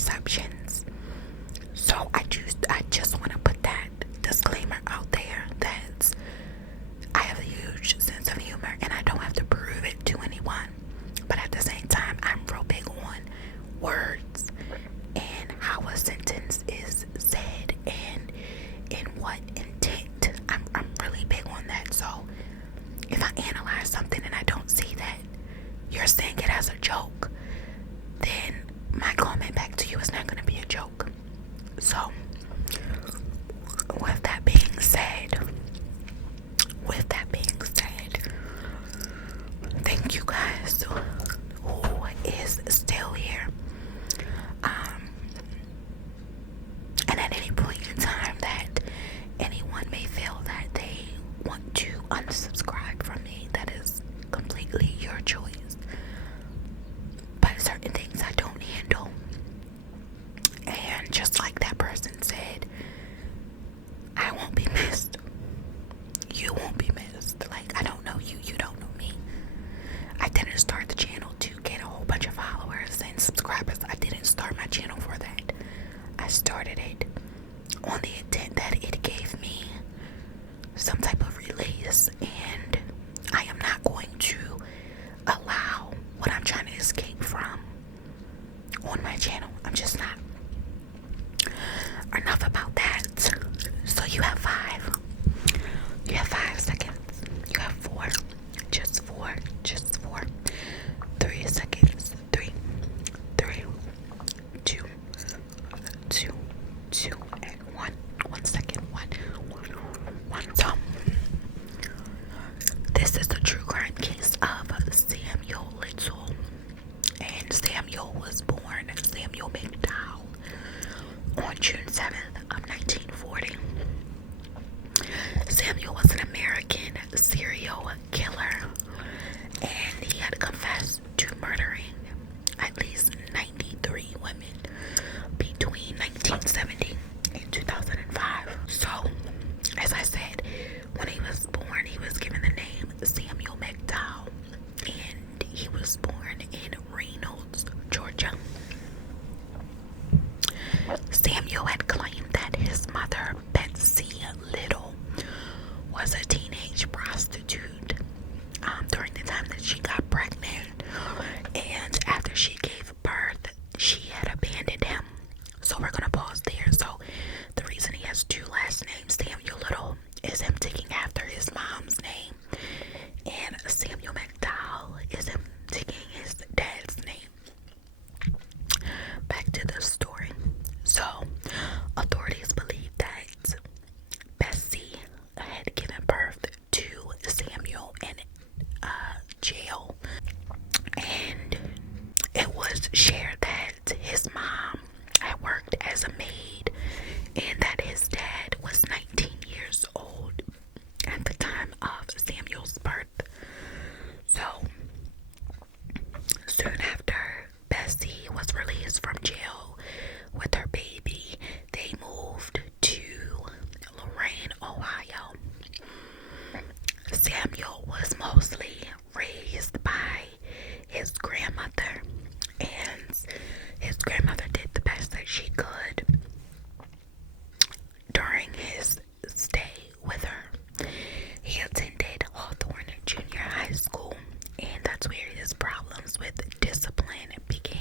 perceptions. So I just want to put that disclaimer out there that I have a huge sense of humor and I don't have to prove it to anyone. But at the same time, I'm real big on words and how a sentence is said and in what intent. I'm really big on that. So if I analyze something and I don't see that you're saying it as a joke, then my comment back to you is not going to be a joke. So with that being said, thank you guys who is still here. And at any point in time that anyone may feel that they want to unsubscribe from me, that is completely your choice. But certain things I don't handle. And just like that person said, I won't be missed. You won't be missed. Like, I don't know you, you don't know me. I didn't start the channel to get a whole bunch of followers and subscribers. I didn't start my channel for that. I started it on the intent that it gave me some type of release, and I am not going to allow what I'm trying to escape from on my channel. I'm just not. Enough about that. So you have 5 seconds. You have 4, just 4, 3 seconds. 3, 2, and 1. 1 second. 1. So this is the true crime case of Samuel Little. And Samuel McDowell on June 7th of 1940. Samuel was an American serial killer, and he had confessed to murdering at least 93 women between 1970 and 2005. So, as I said, when he was born, he was given the name Samuel McDowell, and he was born in Reynolds, Georgia. Samuel had claimed that his mother, Betsy Little, was a teenage prostitute during the time that she got pregnant, and after she gave birth, she had abandoned him. So we're gonna pause there. So the reason he has 2 last names, Samuel Little, is him taking after his mom's name, and Samuel McDowell is him taking his dad's name. Back to the story. So authorities believe that Bessie had given birth to Samuel in jail, and it was shared that his mom had worked as a maid and that his dad was 19 years old at the time of Samuel's birth. So soon after Bessie was released from jail with her baby, they moved to Lorain, Ohio. Samuel was mostly raised by his grandmother, and his grandmother did the best that she could during his stay with her. He attended Hawthorne Junior High School, and that's where his problems with discipline began.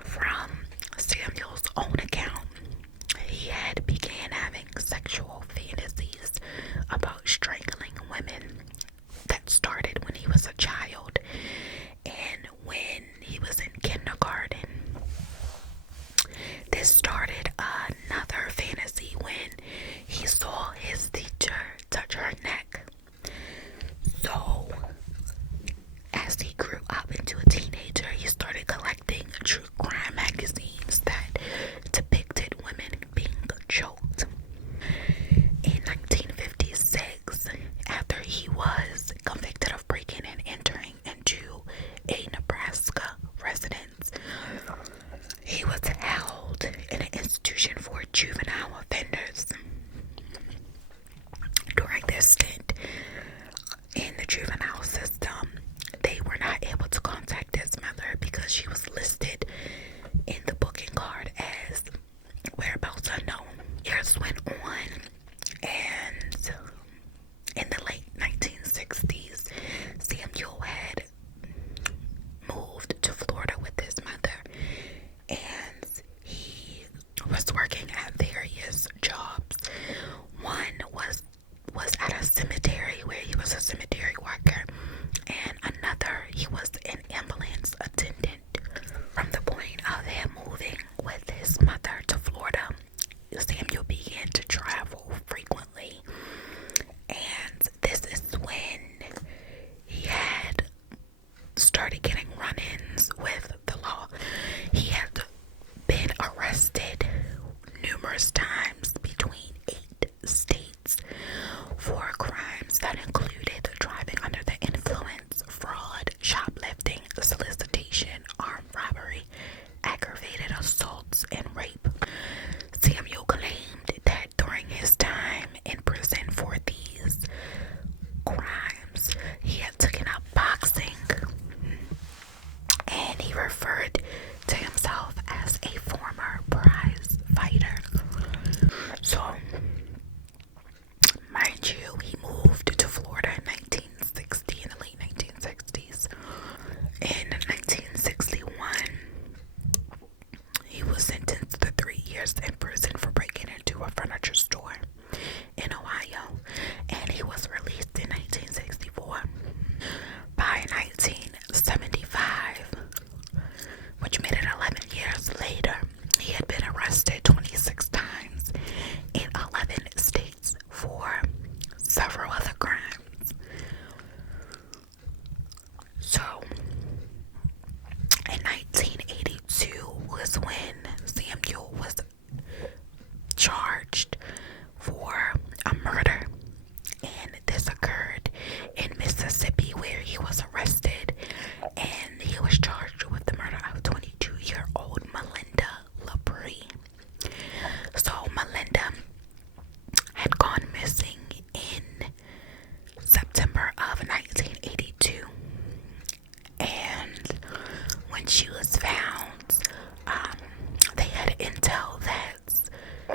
From Samuel's own account, he had began having sexual fantasies about strangling women that started when he was a child and when he was in kindergarten. This started another fantasy when he saw his teacher touch her neck. So as he grew up into a teenager, he started collecting true crime magazines that depicted women being choked. In 1956, after he was convicted of breaking and entering into a Nebraska residence, he was held in an institution for juvenile offenders. During their stint in the juvenile system, they were not able to contact his mother because she was listed in the booking card was working at various jobs. One was at a cemetery where he was a cemetery worker, and another he was an ambulance attendant. From the point of him moving with his mother to Florida, Samuel began to travel frequently, and this is when he had started getting run-ins with the law. He had been arrested numerous times between 8 states for crimes that included driving under the influence, fraud, shoplifting, solicitation, armed robbery, aggravated assaults, and rape. Samuel claimed that during his time in prison for these crimes, he had taken up boxing, and he referred to himself as a former prize fighter. So, mind you, he moved to Florida in 1960, in the late 1960s. In 1961, he was sentenced to 3 years in prison for breaking into a furniture store in Ohio, and he was released in 1964. By 1975, which made it 11 years later, he had been arrested 26 times in 11 states for several other crimes. So, in 1982 was when Samuel was charged for a murder, and this occurred in Mississippi, where he was arrested, and he was charged with the murder of 22-year-old Melinda LaBrie. So Melinda had gone missing in September of 1982, and when she was found, they had intel that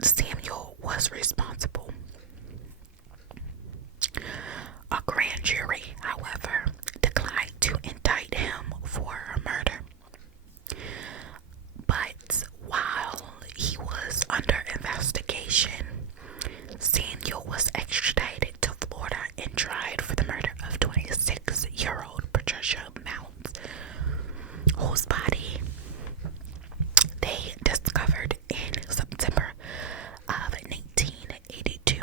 Samuel was responsible. A grand jury, however, declined to indict him for her murder. But while he was under investigation, Samuel was extradited to Florida and tried for the murder of 26-year-old Patricia Mounts, whose body they discovered in September of 1982.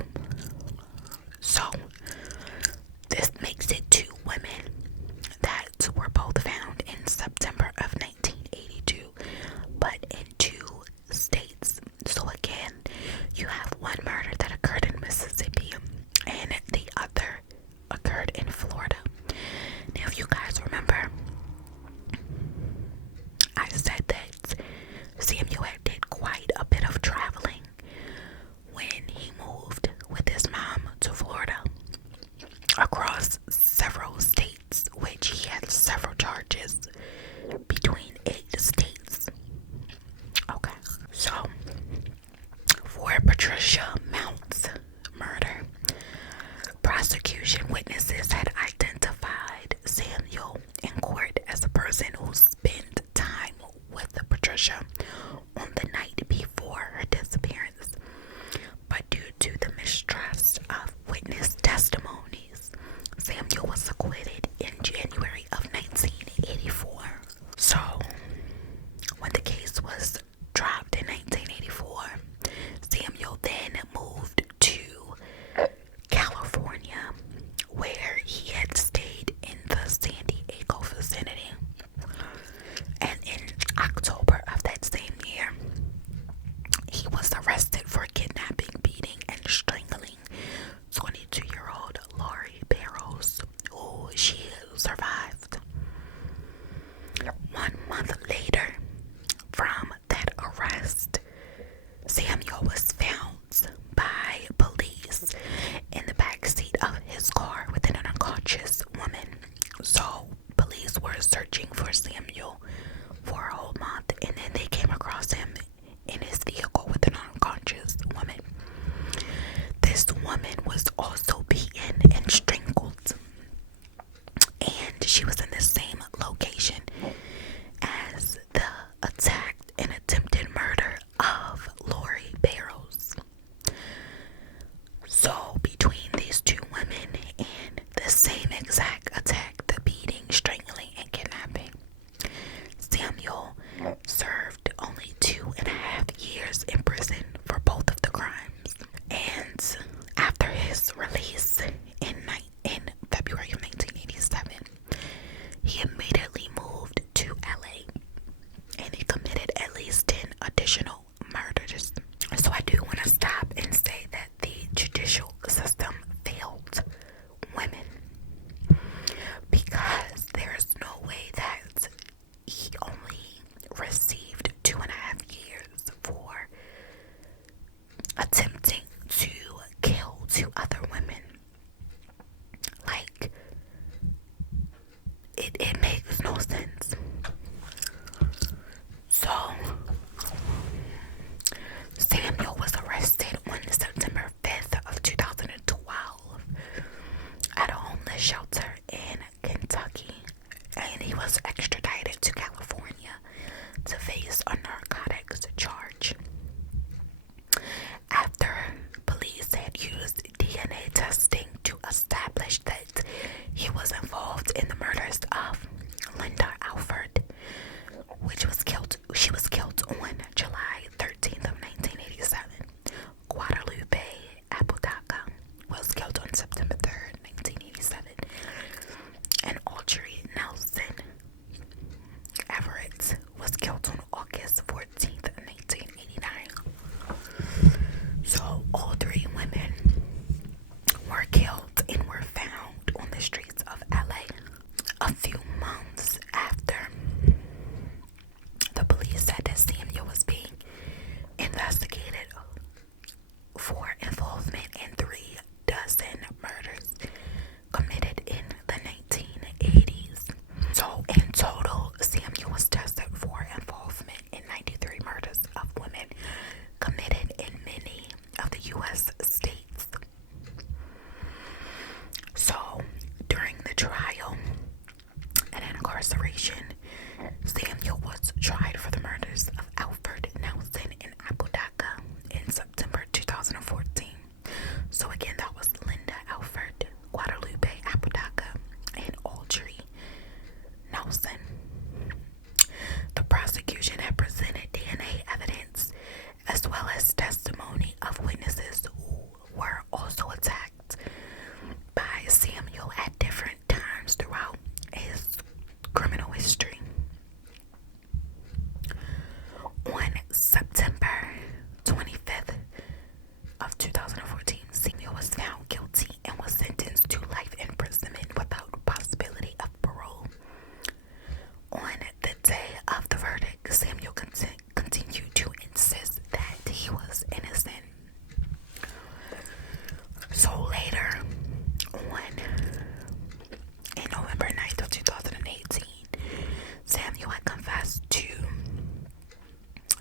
So, this makes it 2 women that were both found in September of 1982, but in 2 states. So again, you have one murder that occurred in Mississippi, and the other occurred in Florida. Now, if you guys remember, I said that Samuel did quite a bit of traveling when he moved with his mom to Florida, across several states, which he had several charges between 8 states. Okay, so for Patricia Mounts' murder, prosecution witnesses had identified Samuel in court as a person who spent time with Patricia on the night before her disappearance. But due to the mistrust of witness testimonies, Samuel was acquitted in January of 1984. So, when the case was dropped in 1984, Samuel then moved to California, where he had stayed in the San Diego vicinity. And in October of that same year, he was arrested for kidnapping, beating, and strangling 22-year-old Lori Barrows, who she survived. 1 month later from that arrest, Samuel was found by police in the backseat of his car with an unconscious woman. So police were searching for Samuel for a whole month, and then they came across him in his vehicle with an unconscious woman. This woman was also beaten and strangled, and she was in the same location as the attacked and attempted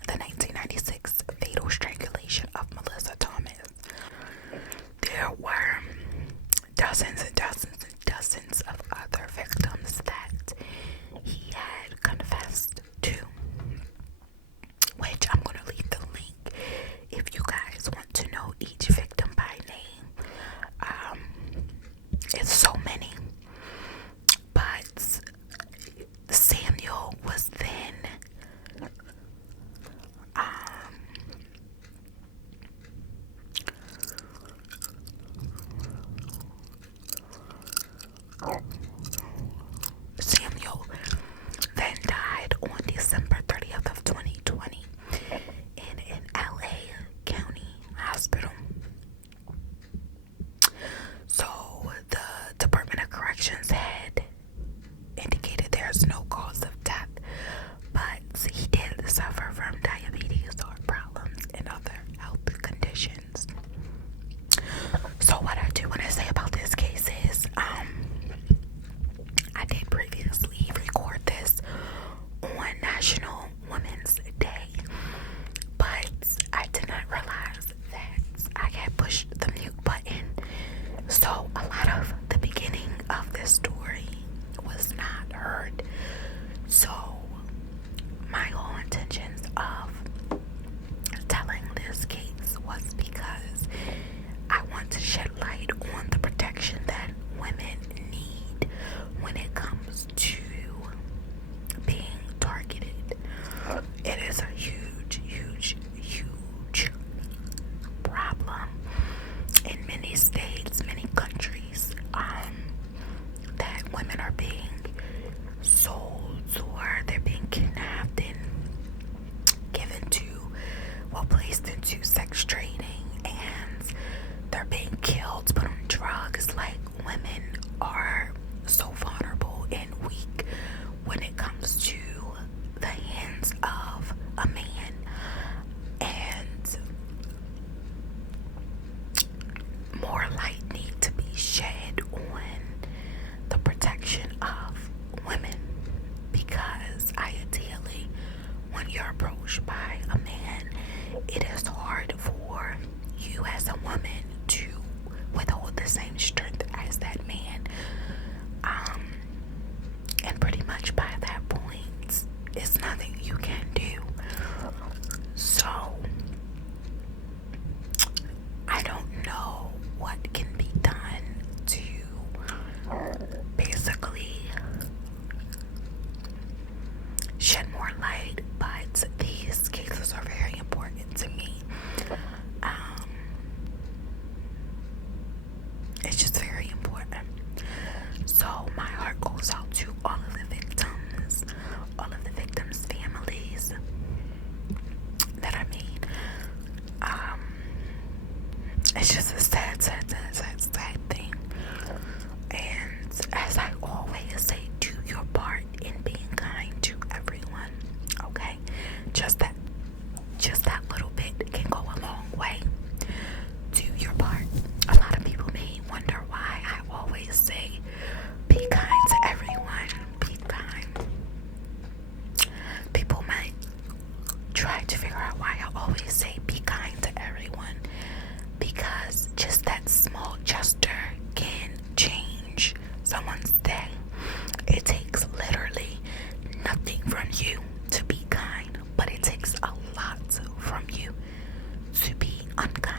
the 1996 fatal strangulation of Melissa Thomas. There were dozens and dozens and dozens of other victims that he had confessed to, which I'm going to leave the link if you guys want to know each victim by name. It's so many, but Samuel was then died on December 30th of 2020 in an LA County hospital. So the Department of Corrections had indicated there's no cause of death, but he did suffer from diabetes, heart problems, and other health conditions. So what I do want to say about this case is, I did previously record this on National Women's Day, but I did not realize that I had pushed the mute button. So a lot of the beginning of this story was not heard. So my whole intentions of telling this case was because I want to shed light on the protection that women need when it comes to being targeted. It is a huge, huge, huge problem in many states, many countries, that women are being sold or they're being kidnapped and given to, well, placed into sex trading, and they're being killed, put on drugs. Like, women are so vulnerable and weak when it comes to the hands of a man, and more light need to be shed on the protection of women, because ideally when you're approached by a man, it is hard for you as a woman to withhold the same strength as that man. And pretty much by that point, it's nothing you can do. So I don't know what can be done to basically shed more light, but these cases are very important to me. It's just very important. So my heart goes out to all of the victims, all of the victims' families that I meet. It's just a sad thing. And as I always say, do your part in being kind to everyone. Okay? Just that little bit can go a long way. Do your part. A lot of people may wonder why I always say be kind to everyone. Be kind. People might try to figure out why I always say be kind to everyone, because just that small gesture can change someone's day. It takes literally nothing from you to be kind, but it takes a lot from you to be unkind.